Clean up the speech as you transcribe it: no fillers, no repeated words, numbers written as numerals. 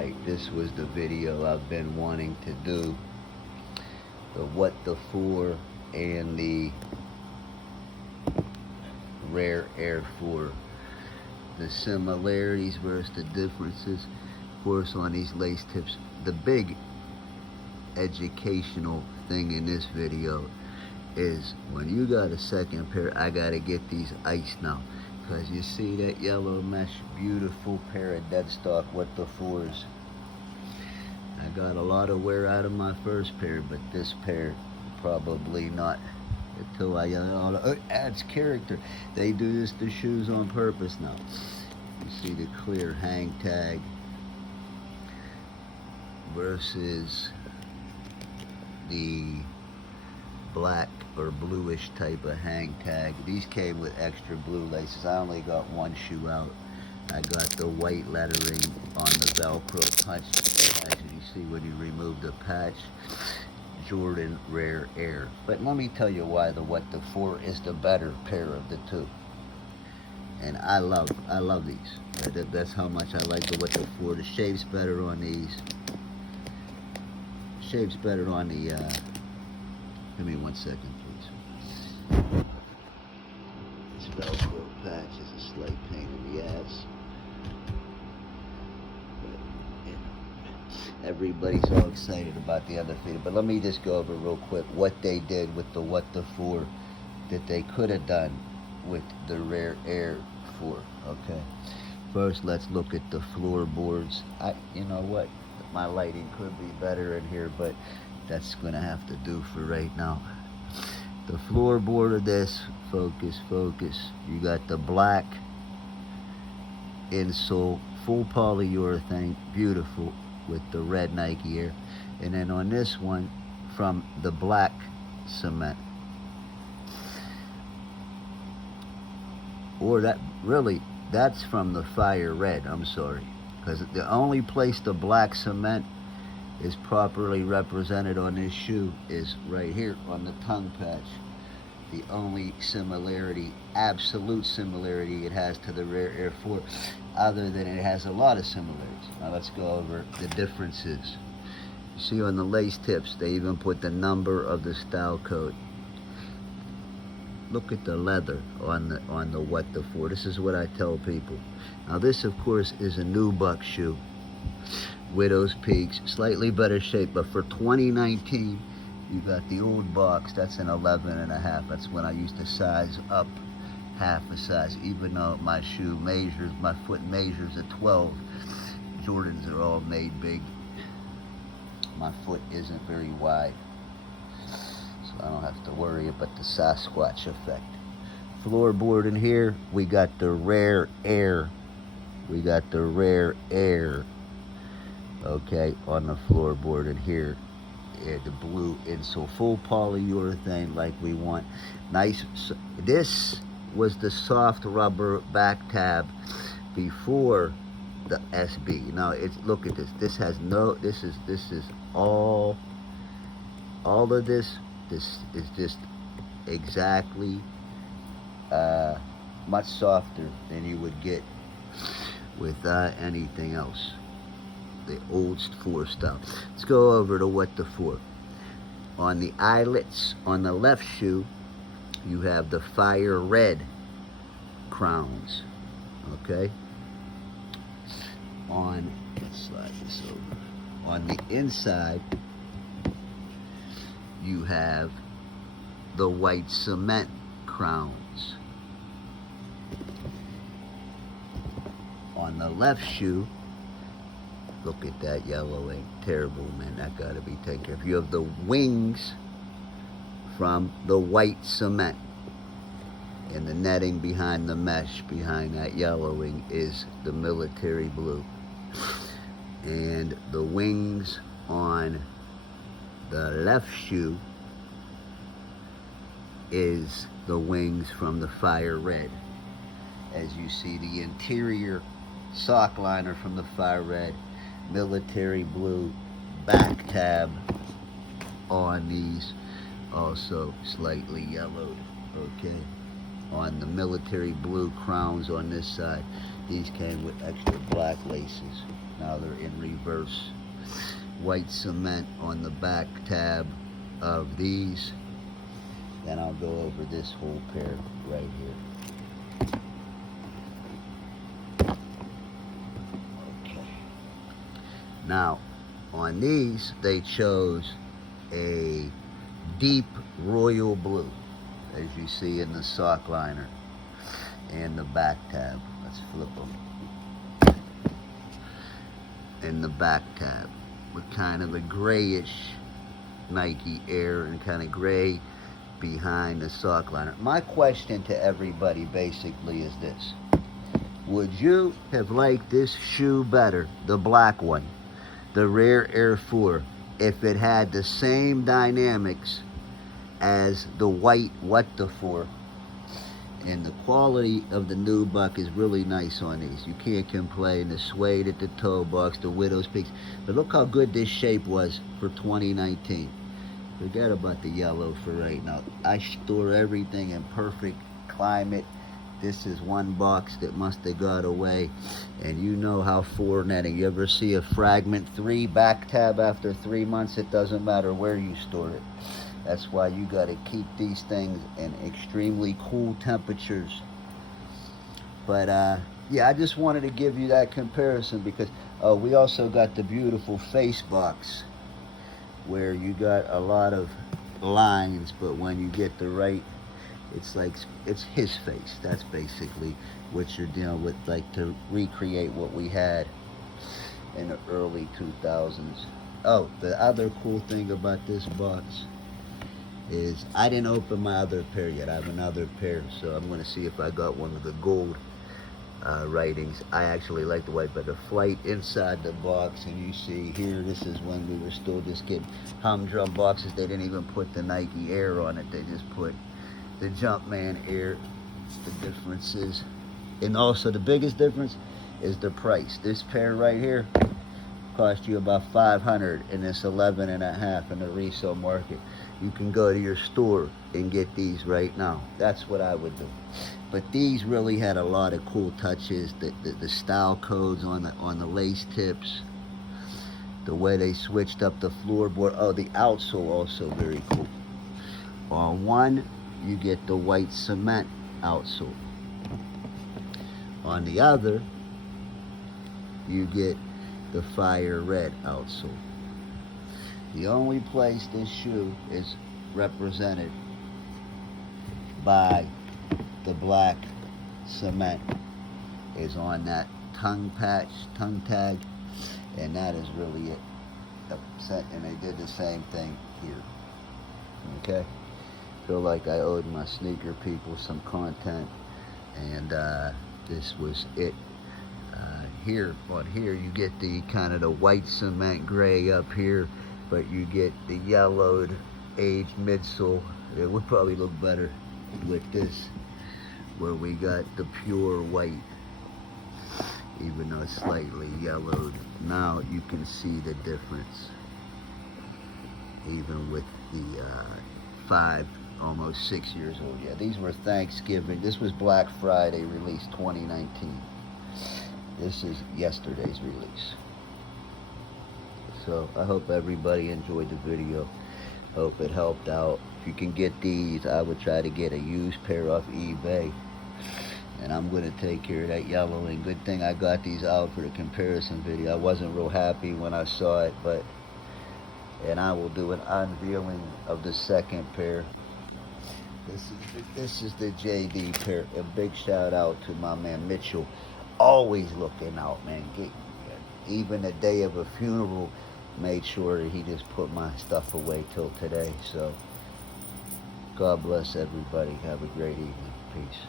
Alright, this was the video I've been wanting to do. The what the for and the rare air for. The similarities versus the differences. Of course, on these lace tips, the big educational thing in this video is when you got a second pair, I gotta get these iced now. Because you see that yellow mesh, beautiful pair of dead stock what the fours. I got a lot of wear out of my first pair, but this pair probably not until it adds character. They do this to shoes on purpose now. You see the clear hang tag versus the black or bluish type of hang tag. These came with extra blue laces. I only got one shoe out. I got the white lettering on the Velcro punch. As you see when you remove the patch, Jordan Rare Air. But let me tell you why the what the for is the better pair of the two. And I love these. That's how much I like the what the for. The shape's better on these. Shape's better on the give me 1 second, please. This Velcro patch is a slight pain in the ass. But, you know, everybody's all excited about the other feet. But let me just go over real quick what they did with the what the for that they could have done with the Rare Air 4. Okay. First, let's look at the floorboards. You know what? My lighting could be better in here, but that's gonna have to do for right now. The floorboard of this, focus. You got the black insole, full polyurethane, beautiful, with the red Nike Air. And then on this one, from the black cement. Or that's from the fire red, I'm sorry. Because the only place the black cement is properly represented on this shoe is right here on the tongue patch. The only similarity, absolute similarity it has to the Rare Air 4, other than it has a lot of similarities. Now let's go over the differences. You see on the lace tips, they even put the number of the style code. Look at the leather on the what the for. This is what I tell people. Now this, of course, is a new buck shoe. Widow's Peaks, slightly better shape, but for 2019, you got the old box. That's an 11.5. That's when I used to size up half a size, even though my foot measures a 12. Jordans are all made big. My foot isn't very wide, so I don't have to worry about the Sasquatch effect. Floorboard in here, we got the Rare Air. Okay, on the floorboard in here. The blue insole, full polyurethane like we want. Nice. This was the soft rubber back tab before the SB. Now look at this. This has no. This is all of this. This is just exactly much softer than you would get with anything else. The old 4 style. Let's go over to what the for. On the eyelets on the left shoe, you have the fire red crowns. Okay. Let's slide this over. On the inside, you have the white cement crowns. On the left shoe, look at that yellowing. Terrible, man. That gotta be taken care of. You have the wings from the white cement. And the netting behind the mesh, behind that yellowing, is the military blue. And the wings on the left shoe is the wings from the fire red. As you see, the interior sock liner from the fire red, military blue back tab on these, also slightly yellowed. Okay, on the military blue crowns on this side. These came with extra black laces. Now they're in reverse. White cement on the back tab of these. Then I'll go over this whole pair right here. Okay. Now, on these, they chose a deep royal blue, as you see in the sock liner and the back tab. Let's flip them. In the back tab, with kind of a grayish Nike Air and kind of gray behind the sock liner. My question to everybody basically is this: would you have liked this shoe better, the black one, the Rare Air 4, if it had the same dynamics as the white THE4? And the quality of the nubuck is really nice on these. You can't complain. The suede at the toe box, the widow's peaks. But look how good this shape was for 2019. Forget about the yellow for right now. I store everything in perfect climate. This is one box that must have got away. And you know how 4 netting. You ever see a fragment 3 back tab after 3 months? It doesn't matter where you store it. That's why you got to keep these things in extremely cool temperatures. But yeah, I just wanted to give you that comparison because we also got the beautiful face box where you got a lot of lines, but when you get the right, it's like it's his face. That's basically what you're dealing with, like to recreate what we had in the early 2000s. Oh, the other cool thing about this box is I didn't open my other pair yet. I have another pair, so I'm going to see if I got one of the gold writings. I actually like the white, but the flight inside the box, and you see here, this is when we were still just getting humdrum boxes. They didn't even put the Nike Air on it. They just put the Jumpman Air. The differences, and also the biggest difference is the price. This pair right here cost you about $500, and it's $11.50 in the resale market. You can go to your store and get these right now. That's what I would do. But these really had a lot of cool touches. The style codes on the lace tips, the way they switched up the floorboard. Oh, the outsole also very cool. On one, you get the white cement outsole. On the other, you get the fire red outsole. The only place this shoe is represented by the black cement is on that tongue tag, and that is really it. And they did the same thing here. Okay? Feel like I owed my sneaker people some content, and this was it. Here you get the kind of the white cement gray up here, but you get the yellowed aged midsole. It would probably look better with this, where we got the pure white, even though it's slightly yellowed. Now you can see the difference, even with the 5, almost 6 years old. Yeah, these were Thanksgiving. This was Black Friday release 2019. This is yesterday's release. So I hope everybody enjoyed the video. Hope it helped out. If you can get these, I would try to get a used pair off eBay. And I'm going to take care of that yellow. And good thing I got these out for the comparison video. I wasn't real happy when I saw it, and I will do an unveiling of the second pair. This is the JD pair. A big shout out to my man Mitchell. Always looking out, man. Even the day of a funeral, made sure that he just put my stuff away till today. So God bless everybody. Have a great evening. Peace.